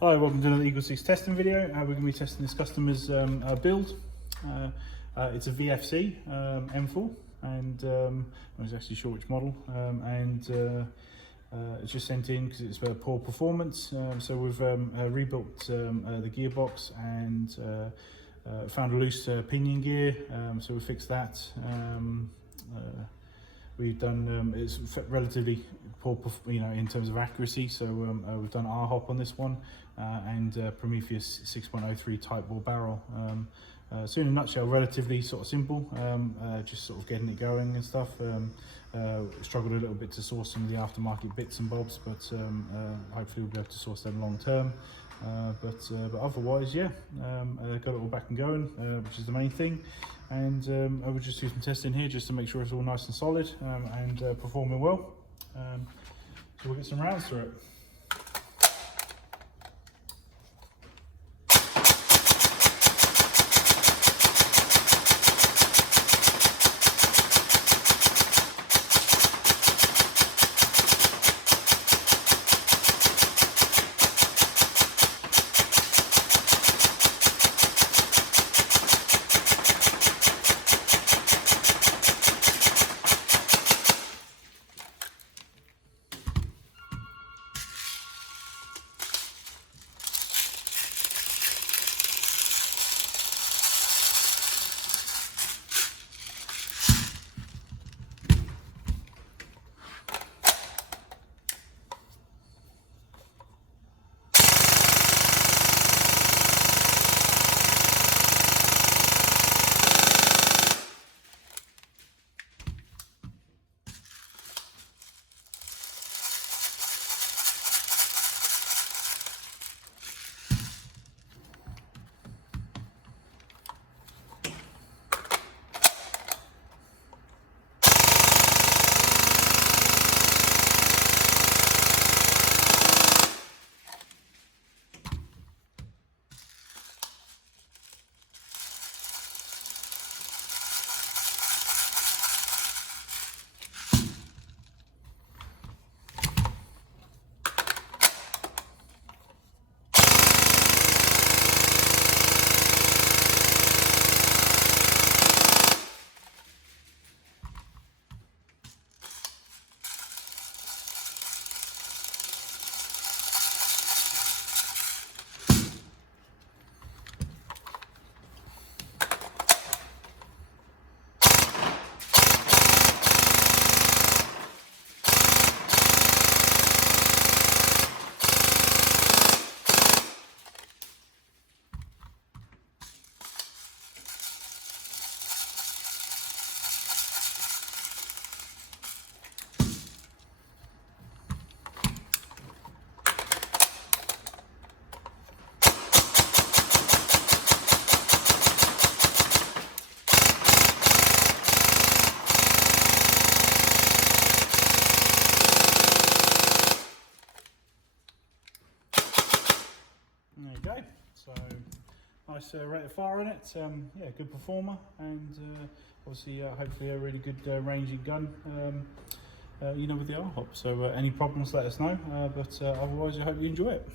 Hi, welcome to another Eagle 6 testing video. We're going to be testing this customer's build. It's a VFC M4, and I was actually sure which model, it's just sent in because it's poor performance. So we've rebuilt the gearbox and found a loose pinion gear, so we fixed that. We've done it's relatively poor, in terms of accuracy. So we've done R-hop on this one, and Prometheus 6.03 type ball barrel. So in a nutshell, relatively sort of simple, just sort of getting it going and stuff. Struggled a little bit to source some of the aftermarket bits and bobs, but hopefully we'll be able to source them long term. But otherwise, yeah, got it all back and going, which is the main thing. And I would just do some testing here just to make sure it's all nice and solid and performing well. So we'll get some rounds through it. There you go. So nice rate of fire in it. Yeah, good performer, and obviously hopefully a really good ranging gun. With the R-hop. So any problems, let us know. But otherwise, I hope you enjoy it.